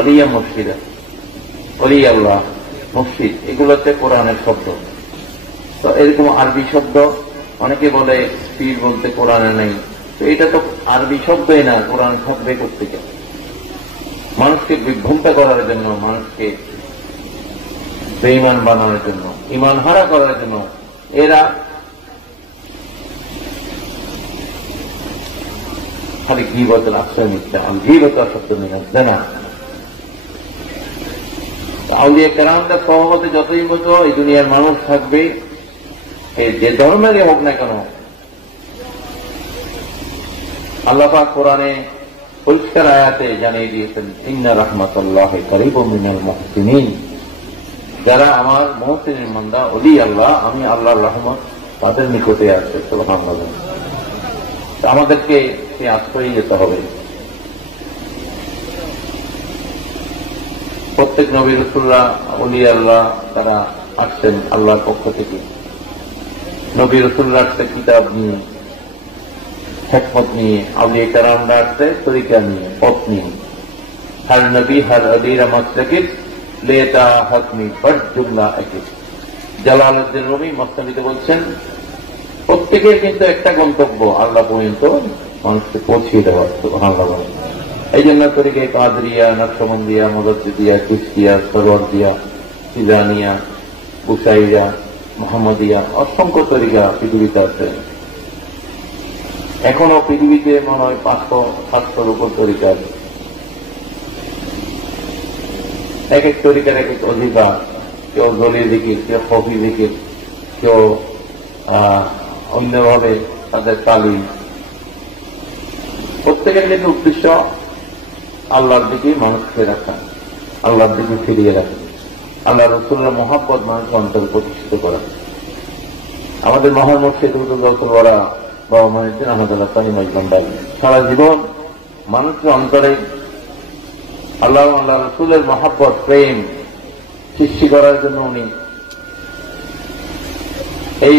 Olya মসজিদে Olya আল্লাহ মসজিদ এগুলোতে কোরআনের শব্দ। তো এরকম আরবি শব্দ অনেকে বলে পীর বলতে কোরআনে নেই, তো এটা তো আরবি শব্দই না, কোরআন থাকবে কোত্থেকে? মানুষকে বিভ্রান্ত করার জন্য, মানুষকে বেঈমান বানানোর জন্য, ঈমান হারা করার জন্য এরা খালি গীবতের আশ্রয় নিচ্ছে। গীবত শব্দ নিচ্ছে না। আউলিয়া কেরামদের সহমতে যতই মতো এই দুনিয়ার মানুষ থাকবে, যে ধর্মেরই হোক না কেন, আল্লাহ পাক কোরআনে পরিষ্কার আয়াতে জানিয়ে দিয়েছেন, ইন্না রাহমাতুল্লাহি করিবুম মিনাল মুহসিনিন। যারা আমার মুহসিনের বান্দা, ওলি আল্লাহ, আমি আল্লাহর রহমত তাদের নিকটে আছে। সুবহানাল্লাহ। আমাদেরকে সে আশ্রয় যেতে হবে। প্রত্যেক নবী রাসূলুল্লাহ, ওলি আল্লাহ তারা আসছেন আল্লাহর পক্ষ থেকে। নবী রাসূলুল্লাহ আসছে কিতাব নিয়ে, হিকমত নিয়ে, আউলিয়া কেরামরা আসছে তরিকা নিয়ে, পথ নিয়ে। হর নবী হর আলীরা মাসলাকিত লেতা হকমি বড় জুমলা একিত। জালালউদ্দিন রুমি মসনাবিতে বলছেন, প্রত্যেকের কিন্তু একটা গন্তব্য, আল্লাহ পর্যন্ত মানুষকে পৌঁছিয়ে দেওয়া। সুবহানাল্লাহ। এই জন্য তরিকায় কাদরিয়া, নকশবন্দিয়া, মুজাদ্দিদিয়া, চিশতিয়া, সরওয়ারদিয়া, তিজানিয়া, বুসাইরিয়া, মুহাম্মদিয়া, অসংখ্য তরিকা পৃথিবীতে আছে। এখনো পৃথিবীতে মনে হয় 500-700-র উপর তরিকা আছে। এক এক তরিকার এক এক অধিকার। কেউ জলিয়ে দিকে, কেউ খফি দিকে, কেউ অন্যভাবে তাদের তালিম। প্রত্যেকের কিন্তু উদ্দেশ্য আল্লাহর দিকে মানুষকে রাখা, আল্লাহর দিকে ফিরিয়ে রাখা, আল্লাহ রাসূলের মহব্বত মানুষের অন্তরে প্রতিষ্ঠিত করা। আমাদের মহান মুর্শিদ গৌসুলওয়ারা বাবা মঈনুদ্দিন আহমদ তাইমাজবান্ডারি সারা জীবন মানুষের অন্তরে আল্লাহ আল্লাহ রাসূলের মহব্বত, প্রেম সৃষ্টি করার জন্য উনি এই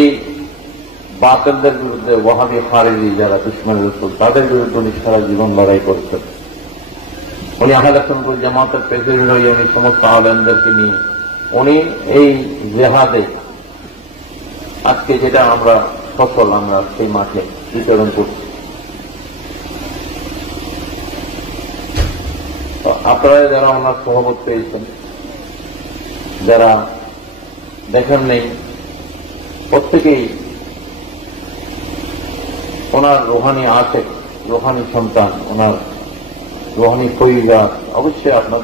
বাতিলদের বিরুদ্ধে, ওয়াহাবি খারিজি যারা দুশমন রাসূল, তাদের বিরুদ্ধে উনি সারা জীবন লড়াই করেছেন। উনি আহলে সুন্নাত ওয়াল জামাতের প্রেসিডেন্ট হয়ে উনি সমস্ত আলেমদেরকে নিয়ে উনি এই জিহাদে আজকে যেটা আমরা সফল, আমরা সেই মাঠে বিতরণ করছি। আপনারা যারা ওনার সহমত পেয়েছেন, যারা দেখেন নেই, প্রত্যেকেই ওনার রুহানি আশেক, রুহানি সন্তান, ওনার রুহানি পরিবার অবশ্যই আপনাদের